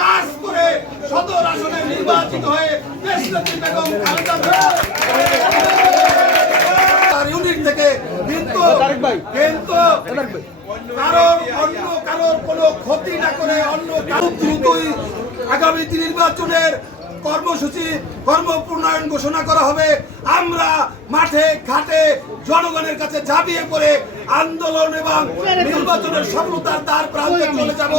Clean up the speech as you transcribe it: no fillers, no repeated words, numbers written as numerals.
কাজ করে সদর আসনে নির্বাচিত হয়ে দেশনেত্রী বেগম খালেদা জিয়ার ইউনিট থেকে কিন্তু কারোর কোনো ক্ষতি না করে অন্য খুব দ্রুতই আগামী নির্বাচনের কর্মসূচি কর্মপ্রণয়ন ঘোষণা করা হবে। আমরা মাঠে ঘাটে জনগণের কাছে ঝাঁপিয়ে পড়ে আন্দোলন এবং নির্বাচনের সফলতার দ্বার প্রান্তে চলে যাব।